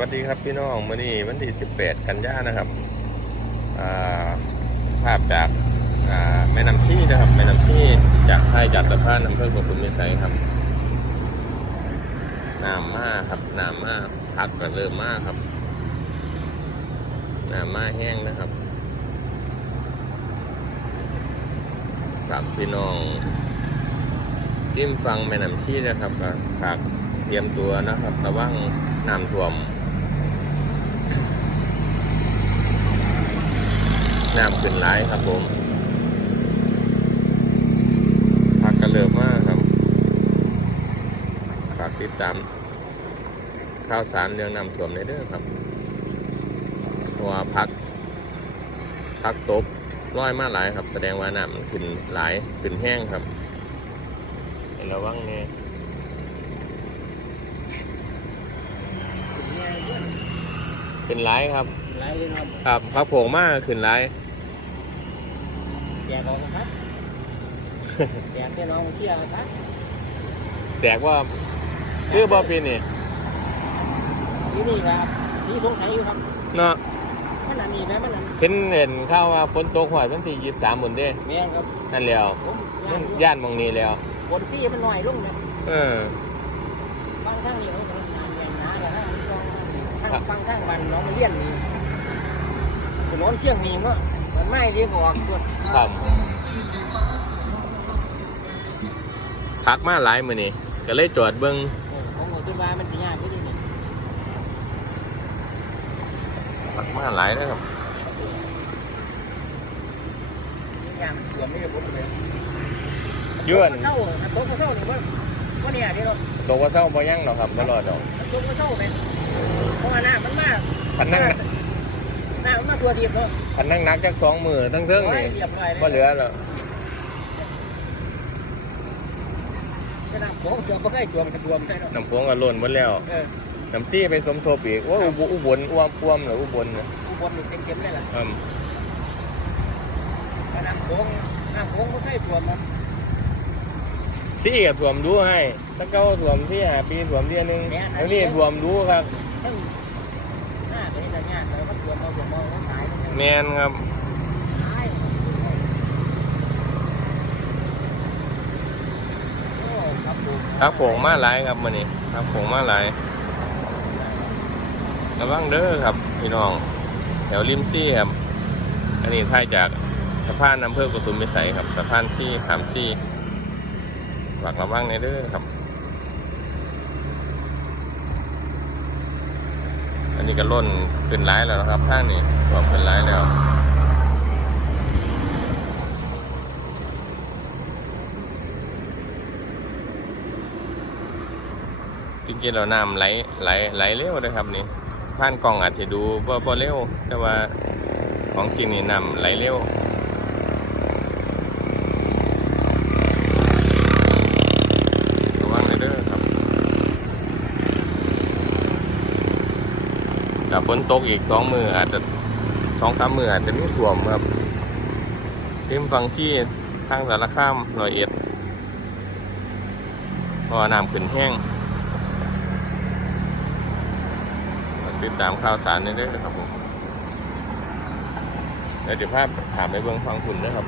วัสดีครับพี่น้องมื่อนี้วันที่ 18 กันยานะครับาภาพจากาแม่น้ำชี่นะครับแม่น้ำชี่จากค่ายจัดสะพานอำเภอโกสุมพิสัยครับน้ำมากครับน้ำมากพักก็เริ่มมากครับน้ำมากแห้งนะครับฝากพี่น้องริมฟังแม่น้ำชี่นะครับฝากเตรียมตัวนะครับ ระวังน้ำท่วม น้ำขึ้นหลายครับผมพักกันเลิกมากครับฝากติดตามข่าวสารเรื่องน้ำท่วมในเด้อครับเพราะว่าพักพักตกร้อยมาหลายครับ แสดงว่าน้ำมันขึ้นหลายขึ้นแห้งครับให้ระวังเนี่ยขึ้นหลายครับไรเลยเนาะครับพักโผงมากขึ้นหลาย แจกออกนะครับแจกให้น้องเที่ยวนะครับแตกว่าคือบอปีนี่ที่นี่ครับที่สงสัยอยู่ครับเนาะมันอันนี้ไหมมันอันเห็นเห็นข้าวว่าฝนตกหอยวันที่ยี่สามหมดเด้แม่งครับนั่นแล้วผมมันย่านย่านมองนี้แล้วบนซี่มันหน่อยลงเนี่ยเออบางข้างนี่เขาต้องทำอย่างน้าแต่ถ้ามันต้องข้างฟังข้างบันน้องมันเลี่ยนนี่ถนนเที่ยงนี่มั้ง มันไม่เรียกออกตัวครับพักมาหลายมือนี่ก็เลยจอดเบิ้งของหัวจุนวามันจะยากที่นี่พักมาหลายนะครับยามสวนไม่ได้ผมเลยยื่นเศร้าโต๊ะเศร้าเนี่ยว่าว่าเนี่ยเดี๋ยวตกว่าเศร้าบ่ยั่งหรอกครับบ่รอดดอกโต๊ะเศร้าเนี่ยเพราะว่าหน้ามันมากพันนั่งห น้ามันมาตัวดีเนาะพันนั่งนักจากสองมือทั้งเทิงนี่เรียบร้อยบ่เหลือแล้วจะนำของเสือก็ได้ตัวมันจะรวมได้เนาะน้ำพวงก็ล้นหมดแล้วเออน้ำจี้ไปสมทบอีกว่าอุบอุบลอ้วมอ้วมเหรืออุบลนะอุบลนี่เต็มๆเลยล่ะอืมถ้าน้ำของน้ำของก็ได้ตัวมันซี่กับถ่วมดูให้ถ้าเก้าถ่วมที่หาปีถ่วมที่นึงแล้วนี่ถ่วมดูครับ แมนครับตายโอ้ครับผงมาหลายครับมันนี้ครับผงมาหลายระวังเด้อครับพี่น้อง แถวริมซี่ครับ อันนี้ท่ายจากสะพานอำเภอกุสุมพิสัยครับสะพานซี่ขามซี่ฝากระวังในเด้อครับ อันนี้ก็ล่นขึ้นร้ายแล้วนะครับท่านนี้ก็ขึ้นร้ายแล้วจริงๆเราน้ำไหลไหลไหลเร็วนะครับนี่ผ่านกล่องอาจจะดูบ่บ่เร็วแต่ว่าของจริงนี่น้ำไหลเร็วระวังเลยเด้อครับ ถ้าฝนตกอีกสองมืออาจจะสองสามมืออาจจะมีท่วมครับริมฝั่งที่ทางสารคามร้อยเอ็ดพราะว่าน้ำขึ้นแห้งติดตามข่าวสารนี่ด้วยครับผมเดี๋ยวเดี๋ยวภาพถามในเบื้องฟังคุณนะครับ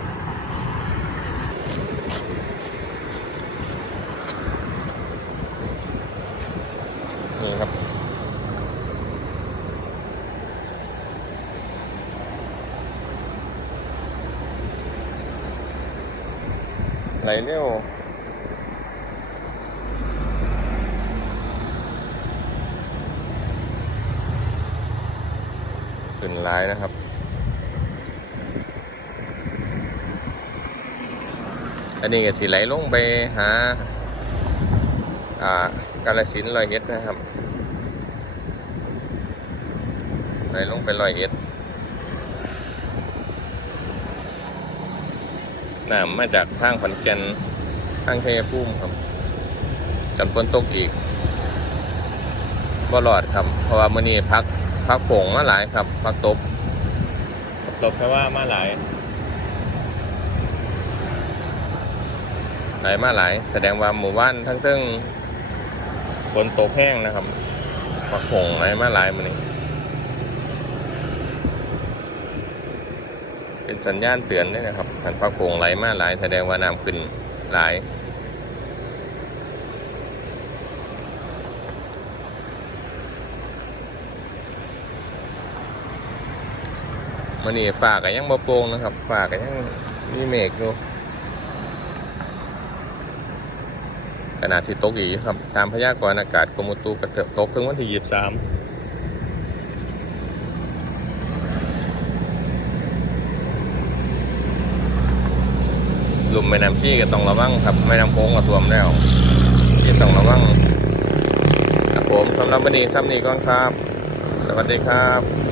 ไหลเร็วขึ้นร้ายนะครับ อันนี้ก็สิไหลลงไปหา อ่ากาลสินธุ์ร้อยเอ็ดนะครับ ไหลลงไปร้อยเอ็ด น้ำมาจากทางขอนแก่นทางเทยภูมิครับจำฝนตกอีกบ่รอดครับ เพราะว่ามื้อนี้พักพักผงมาหลายครับ พักตบตบแค่ว่ามาหลายหลายมาหลาย แสดงว่าหมู่บ้านทั้งเติ้งฝนตกแห้งนะครับปลาโขงอะไรมาหลายมันนี่ เป็นสัญญาณเตือนด้วยนะครับหันปลาโขงไหลมาหลายแสดงว่าน้ำขึ้นหลายมันนี่ฝากก็ยังบ่โปรงนะครับ ฝากก็ยังมีเมฆอยู่ขนาดที่ตกอีกครับ ตามพยากรณ์อากาศกรมอุตุก็ตกถึงวันที่ยี่สาม ลุมแม่น้ำชี้ก็ต้องระวังครับแม่น้ำโค้งก็ท่วมแล้วที่ต้องระวังครับผมสำหรับวันนี้ซ้ำนี้ก่อนครับ สวัสดีครับ